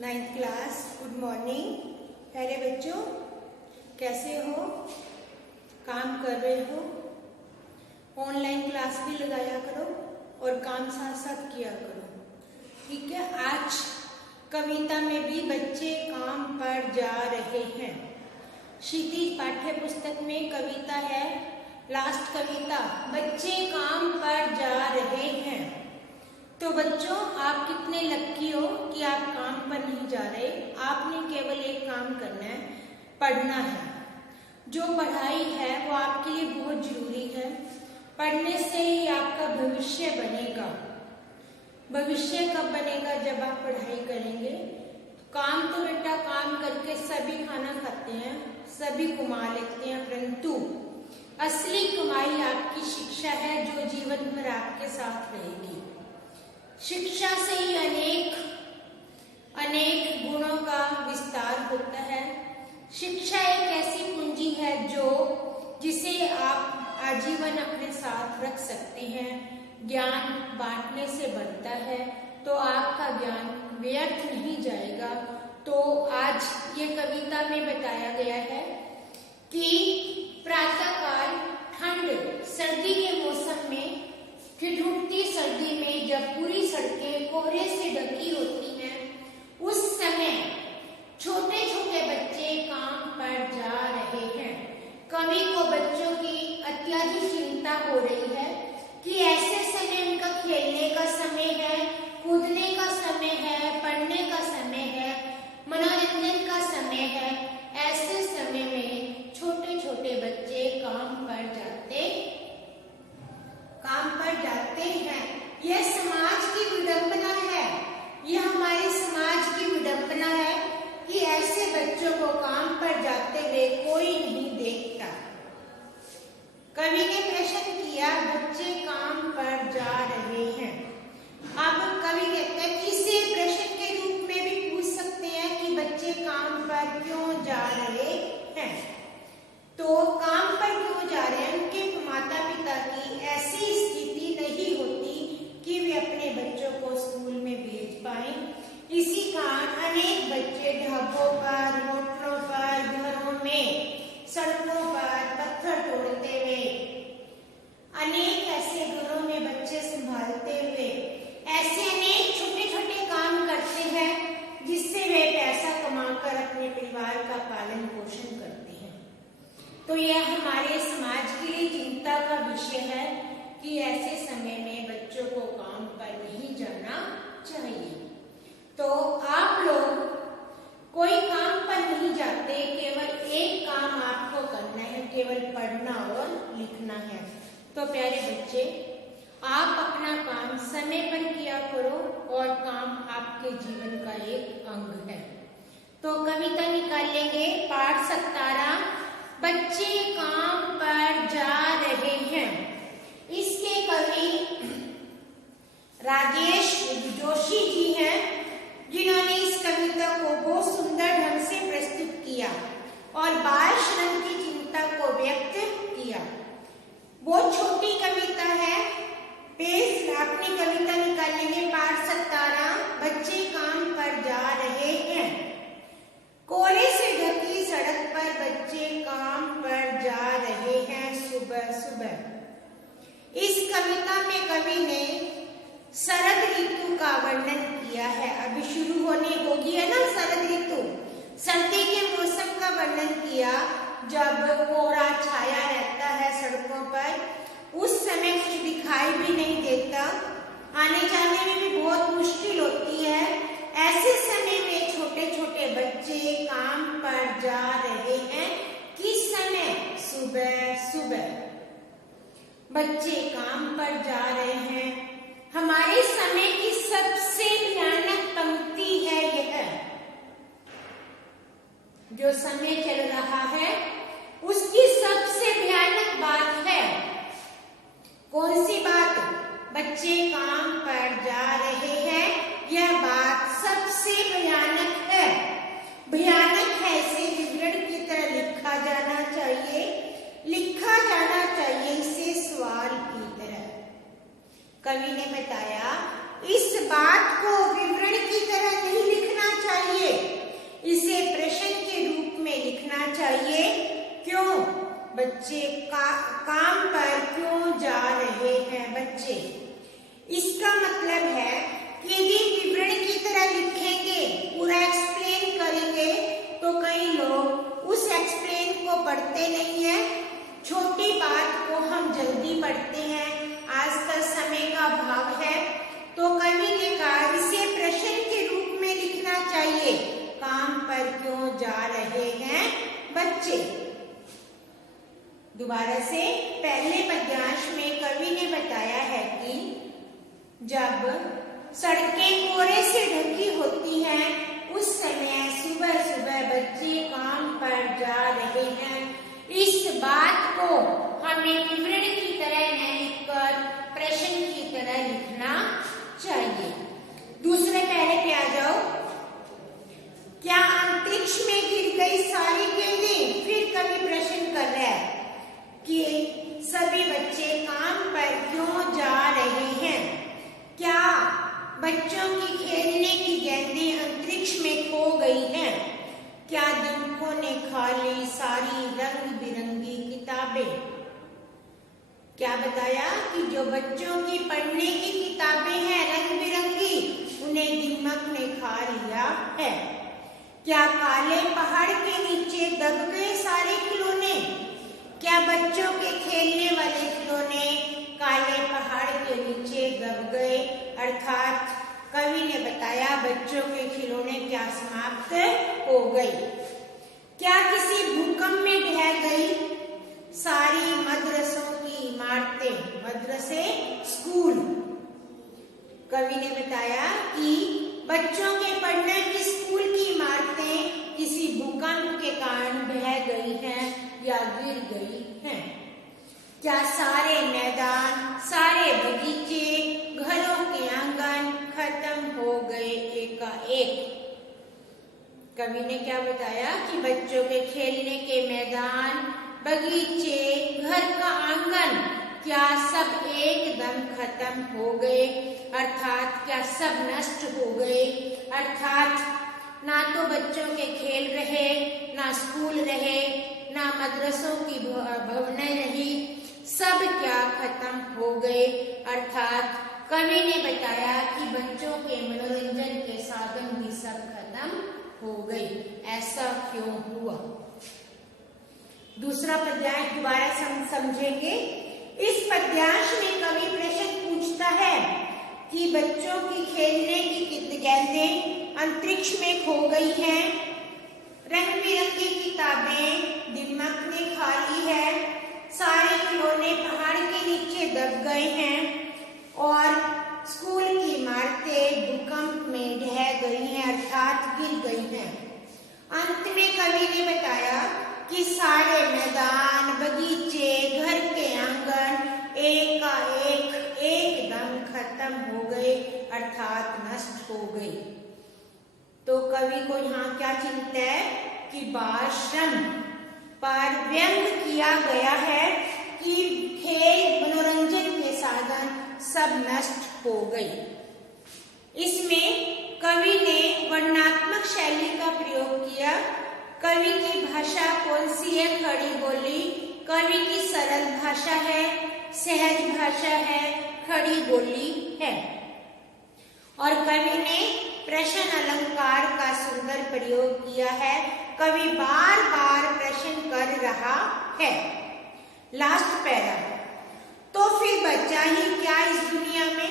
Ninth class. Good morning प्यारे बच्चों, कैसे हो? काम कर रहे हो? ऑनलाइन क्लास भी लगाया करो और काम साथ साथ किया करो, ठीक है। आज कविता में भी बच्चे काम पर जा रहे हैं। क्षितिज पाठ्य पुस्तक में कविता है, लास्ट कविता, बच्चे काम पर जा रहे हैं। तो बच्चों, आप कितने लक्की हो कि आप काम पर नहीं जा रहे। आपने केवल एक काम करना है, पढ़ना है। जो पढ़ाई है वो आपके लिए बहुत जरूरी है। पढ़ने से ही आपका भविष्य बनेगा। भविष्य कब बनेगा? जब आप पढ़ाई करेंगे। काम तो बेटा काम करके सभी खाना खाते हैं, सभी कमा लेते हैं, परंतु असली कमाई आपकी शिक्षा है, जो जीवन भर आपके साथ रहेगी। शिक्षा से ही अनेक गुणों का विस्तार होता है। शिक्षा एक ऐसी पूंजी है जिसे आप आजीवन अपने साथ रख सकते हैं। ज्ञान बांटने से बढ़ता है, तो आपका ज्ञान व्यर्थ नहीं जाएगा। तो आज ये कविता में बताया गया है कि प्रातःकाल ठंड सर्दी के मौसम में, ठिठुरती सर्दी में, जब पूरी सड़कें कोहरे से ढकी होती हैं, उस समय छोटे छोटे बच्चे काम पर जा रहे हैं। कवि को बच्चों की अत्यधिक चिंता हो रही है कि ऐसे समय उनका खेलने का समय है, कूदने का समय है, पढ़ने का समय है, मनोरंजन का समय है। ऐसे समय में छोटे छोटे बच्चे काम पर जाते हैं। यह समाज की विडंबना है, यह हमारे समाज की विडंबना है कि ऐसे बच्चों को काम पर जाते हुए कोई नहीं देखता। कवि ने प्रश्न किया, बच्चे काम पर जा रहे हैं। अब कवि कहते हैं कि इसे प्रश्न के रूप में भी पूछ सकते हैं कि बच्चे काम पर क्यों जा रहे हैं। तो काम पर क्यों जा रहे हैं? उनके माता पिता की ऐसी स्थिति नहीं होती कि वे अपने बच्चों को स्कूल में भेज पाएं। इसी कारण अनेक बच्चे ढाबों पर, होटलों पर, घरों में, सड़कों पर पत्थर तोड़ते हुए, अनेक ऐसे घरों में बच्चे संभालते हुए ऐसे अनेक छोटे छोटे काम करते हैं जिससे वे पैसा कमाकर अपने परिवार का पालन पोषण करते हैं। तो यह हमारे समाज के लिए चिंता का विषय है कि ऐसे समय में बच्चों को काम पर नहीं जाना चाहिए। तो आप लोग कोई काम पर नहीं जाते, केवल एक काम आपको करना है, केवल पढ़ना और लिखना है। तो प्यारे बच्चे, आप अपना काम समय पर किया करो और काम आपके जीवन का एक अंग है। तो कविता निकालेंगे, पाठ 17, बच्चे काम पर जा रहे हैं। इसके कवि राजेश जोशी जी हैं, जिन्होंने इस कविता को बहुत सुंदर ढंग से प्रस्तुत किया और बाल श्रम की चिंता को व्यक्त किया। बहुत छोटी कविता है। पेज अपनी कविता निकालेंगे, पाठ 17, बच्चे काम पर जा रहे हैं। कोहरे से ढकी सड़क पर बच्चे काम पर जा रहे हैं सुबह सुबह। इस कविता में कवि ने शरद ऋतु का वर्णन किया है। अभी शुरू होने होगी है ना शरद ऋतु, सर्दी के मौसम का वर्णन किया, जब कोहरा छाया रहता है सड़कों पर, उस समय कुछ दिखाई भी नहीं देता, आने जाने में भी बहुत मुश्किल होती है। ऐसे समय में छोटे छोटे बच्चे काम पर जा रहे हैं। किस समय? सुबह सुबह बच्चे काम पर जा रहे हैं। हमारे समय की सबसे भयानक पंक्ति है यह। जो समय चल रहा है उसकी सबसे भयानक बात है। कौन सी बात? बच्चे काम पर जा रहे क्यों जा रहे हैं बच्चे। दोबारा से, पहले पद्यांश में कवि ने बताया है कि जब सड़कें कोहरे से ढकी होती हैं, उस समय सुबह सुबह बच्चे काम पर जा रहे हैं। इस बात को हमें विवरण की तरह न लिखकर प्रश्न की तरह लिखना चाहिए। दूसरे पहले पे आ जाओ। क्या अंतरिक्ष में गिर गई सारी गेंदें? फिर कवि प्रश्न कर रहा है कि सभी बच्चे काम पर क्यों जा रहे हैं। क्या बच्चों की खेलने की गेंदें अंतरिक्ष में खो गई हैं? क्या दिनों ने खा ली सारी रंग बिरंगी किताबें? क्या बताया कि जो बच्चों की पढ़ने की किताबें हैं रंग बिरंगी, उन्हें दीमक ने खा लिया है। क्या काले पहाड़ के नीचे दब गए सारे खिलौने? क्या बच्चों के खेलने वाले खिलौने काले पहाड़ के नीचे दब गए? अर्थात कवि ने बताया बच्चों के खिलौने क्या समाप्त हो गई। क्या किसी भूकंप में ढह गई सारी मदरसों की इमारतें? मदरसे स्कूल। कवि ने बताया कि बच्चों के पढ़ने की स्कूल की इमारतें किसी भूकंप के कारण बह गई हैं या गिर गई हैं। क्या सारे मैदान, सारे बगीचे, घरों के आंगन खत्म हो गए एकाएक? कवि ने क्या बताया कि बच्चों के खेलने के मैदान, बगीचे, घर का आंगन क्या सब एकदम खत्म हो गए? अर्थात क्या सब नष्ट हो गए? अर्थात ना तो बच्चों के खेल रहे, ना स्कूल रहे, ना मदरसों की भवनें रही, सब क्या खत्म हो गए। अर्थात कवि ने बताया कि बच्चों के मनोरंजन के साधन भी सब खत्म हो गए। ऐसा क्यों हुआ? दूसरा पद्यांश दोबारा समझेंगे। इस पद्यांश में कवि प्रश्न पूछता है कि बच्चों की खेलने की गेंदें अंतरिक्ष में खो गई हैं, रंग बिरंगी किताबें दीमक ने खा ली है, सारे खिलौने पहाड़ के नीचे दब गए हैं और स्कूल की इमारतें भूकंप में ढह गई हैं अर्थात गिर गई हैं। अंत में कवि ने बताया कि सारे मैदान, बगीचे, घर के आंगन एकाएक एकदम खत्म हो गए अर्थात नष्ट हो गए। तो कवि को यहाँ क्या चिंता है कि बाल श्रम पर व्यंग किया गया है कि खेल मनोरंजन के साधन सब नष्ट हो गए। इसमें कवि ने वर्णनात्मक शैली का प्रयोग किया। कवि की भाषा कौन सी है? खड़ी बोली। कवि की सरल भाषा है, सहज भाषा है, खड़ी बोली है। और कवि ने प्रश्न अलंकार का सुंदर प्रयोग किया है। कवि बार बार प्रश्न कर रहा है। Last para. तो फिर बचा ही क्या इस दुनिया में?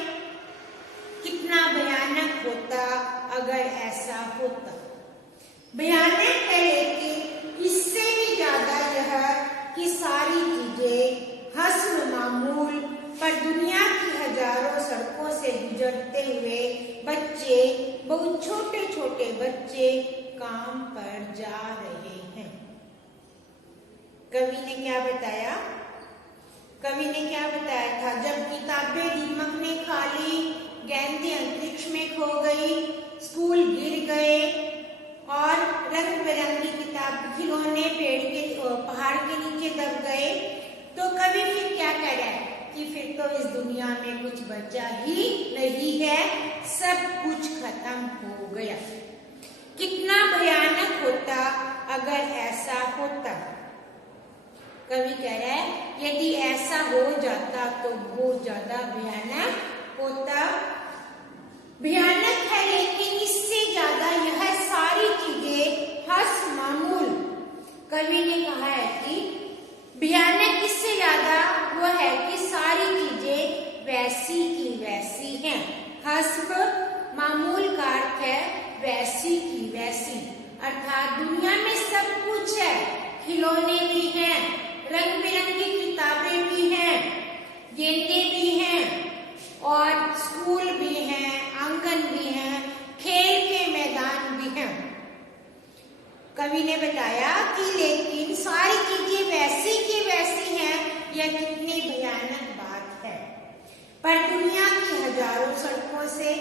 कितना भयानक होता अगर ऐसा होता। भयानक है लेकिन इससे भी ज्यादा यह कि सारी चीजें हस्म मामूल पर दुनिया की हजारों सड़कों से गुजरते हुए बच्चे, बहुत छोटे छोटे बच्चे काम पर जा रहे हैं। कवि ने क्या बताया? कवि ने क्या बताया था? जब किताबें दीमक ने खा ली, गेंदें अंतरिक्ष में खो गई, स्कूल गिर गए और रंग बिरंगी किताब खिलौने पहाड़ के नीचे दब गए, तो कवि फिर क्या कह रहा है कि फिर तो इस दुनिया में कुछ बचा ही नहीं है, सब कुछ खत्म हो गया। कितना भयानक होता अगर ऐसा होता। कवि कह रहा है यदि ऐसा हो जाता तो बहुत ज्यादा भयानक होता। भयानक है लेकिन इससे ज्यादा यह सारी चीजें हस मामूल। कवि ने कहा है कि भयानक इससे ज्यादा वो है कि सारी चीजें वैसी की वैसी हैं। हस्ब मामूल का अर्थ है वैसी की वैसी, अर्थात अर्थात दुनिया में सब कुछ है, खिलौने भी हैं, रंग बिरंगी किताबें भी हैं, गेंदे भी हैं और स्कूल भी हैं, आंगन भी हैं, खेल के मैदान भी हैं। कवि ने बताया कि लेकिन सारी चीजें वैसी की वैसी हैं, यह कितनी भयानक बात है। पर दुनिया की हजारों सड़कों से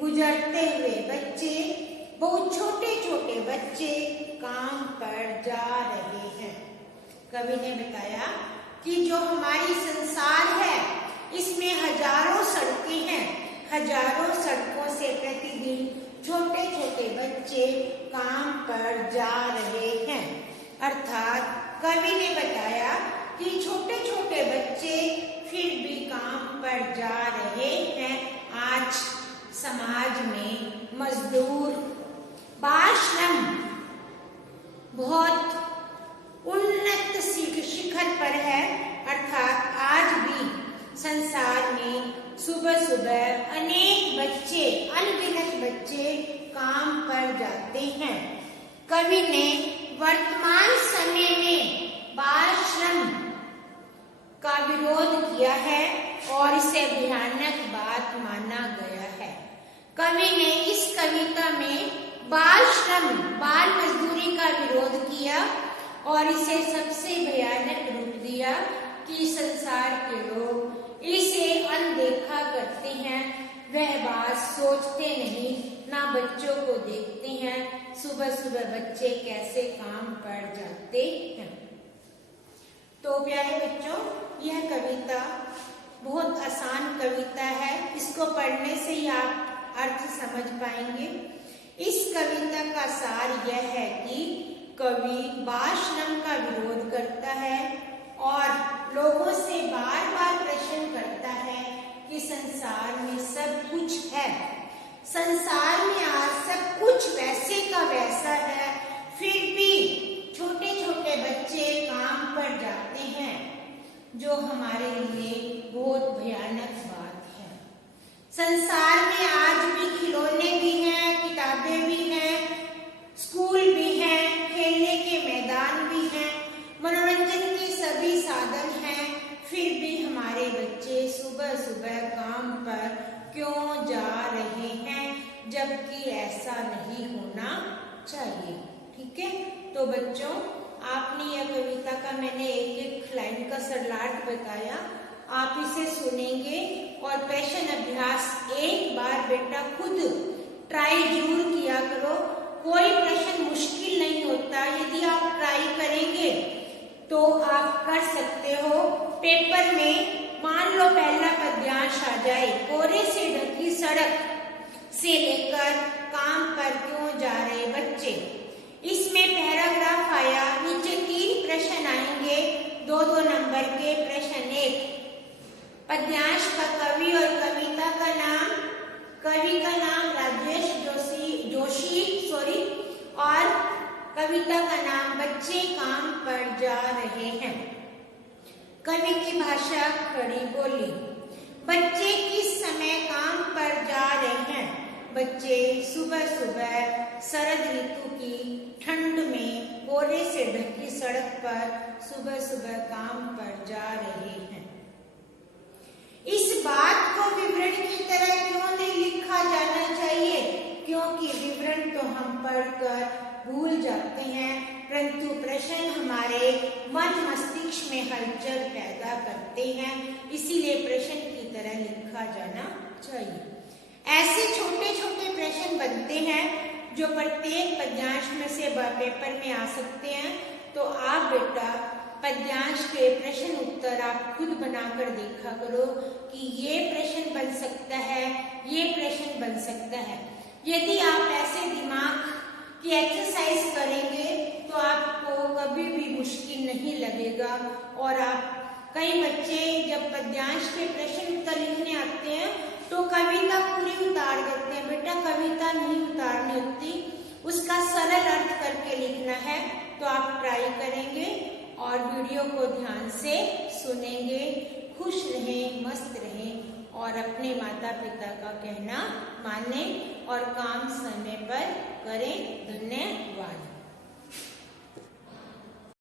गुजरते हुए बच्चे, बहुत छोटे छोटे बच्चे काम पर जा रहे हैं। कवि ने बताया कि जो हमारी संसार है इसमें हजारों सड़कें हैं, हजारों सड़कों से प्रतिदिन छोटे छोटे बच्चे काम पर जा रहे हैं। अर्थात कवि ने बताया कि छोटे छोटे बच्चे फिर भी काम पर जा रहे हैं। आज समाज में मजदूर, बाल श्रम बहुत उन्नत शिखर पर है। अर्थात आज भी संसार में सुबह सुबह अनेक बच्चे, अनगिनत बच्चे काम पर जाते हैं। कवि ने वर्तमान समय में बाल श्रम का विरोध किया है और इसे भयानक बात माना गया है। कवि ने इस कविता में बाल श्रम, बाल मजदूरी का विरोध किया और इसे सबसे भयानक रूप दिया कि संसार के लोग इसे अनदेखा करते हैं, वह बात सोचते नहीं, ना बच्चों को देखते हैं सुबह सुबह बच्चे कैसे काम पर जाते हैं। तो प्यारे बच्चों, यह कविता बहुत आसान कविता है, इसको पढ़ने से ही आप अर्थ समझ पाएंगे। इस कविता का सार यह है कि कवि बाल श्रम का विरोध करता है और लोगों से बार बार प्रश्न करता है कि संसार में सब कुछ है, संसार में आज सब कुछ वैसे का वैसा है, फिर भी छोटे छोटे बच्चे काम पर जाते हैं, जो हमारे लिए बहुत भयानक बात है। संसार में आज भी खिलौने भी हैं, किताबें भी हैं, स्कूल भी हैं, खेलने के मैदान भी हैं, मनोरंजन के सभी साधन हैं, फिर भी हमारे बच्चे सुबह सुबह काम पर क्यों जा रहे हैं, जबकि ऐसा नहीं होना चाहिए। ठीक है, तो बच्चों, आपने यह कविता का मैंने एक एक लाइन का सरलाट बताया, आप इसे सुनेंगे और प्रश्न अभ्यास एक बार बेटा खुद ट्राई जरूर किया करो। कोई प्रश्न मुश्किल नहीं होता, यदि आप ट्राई करेंगे तो आप कर सकते हो। पेपर में मान लो पहला पद्यांश आ जाए, कोहरे से ढकी सड़क से लेकर काम पर क्यों जा रहे बच्चे, इसमें पैराग्राफ आया, नीचे 3 प्रश्न आएंगे, 2-2 नंबर के। प्रश्न 1, पद्यांश का कवि और कविता का नाम। कवि का नाम राजेश जोशी और कविता का नाम बच्चे काम पर जा रहे हैं। कवि की भाषा खड़ी बोली। बच्चे किस समय काम पर जा रहे हैं? बच्चे सुबह सुबह शरद ऋतु की ठंड में कोहरे से ढकी सड़क पर सुबह सुबह काम पर जा रहे हैं। इस बात को विवरण की तरह क्यों नहीं लिखा जाना चाहिए? क्योंकि विवरण तो हम पढ़कर भूल जाते हैं, परंतु प्रश्न हमारे मन मस्तिष्क में हलचल पैदा करते हैं, इसीलिए प्रश्न की तरह लिखा जाना चाहिए। ऐसे छोटे छोटे प्रश्न बनते हैं जो प्रत्येक पद्यांश में से पेपर में आ सकते हैं। तो आप बेटा पद्यांश के प्रश्न उत्तर आप खुद बनाकर देखा करो कि ये प्रश्न बन सकता है, ये प्रश्न बन सकता है। यदि आप ऐसे दिमाग की एक्सरसाइज करेंगे तो आपको कभी भी मुश्किल नहीं लगेगा। और आप कई बच्चे जब पद्यांश के प्रश्न उत्तर लिखने आते हैं तो कविता पूरी उतार देते हैं। बेटा कविता नहीं उतारनी होती, उसका सरल अर्थ करके लिखना है। तो आप ट्राई करेंगे और वीडियो को ध्यान से सुनेंगे। खुश रहें, मस्त रहें और अपने माता पिता का कहना मानें और काम समय पर करें। धन्यवाद।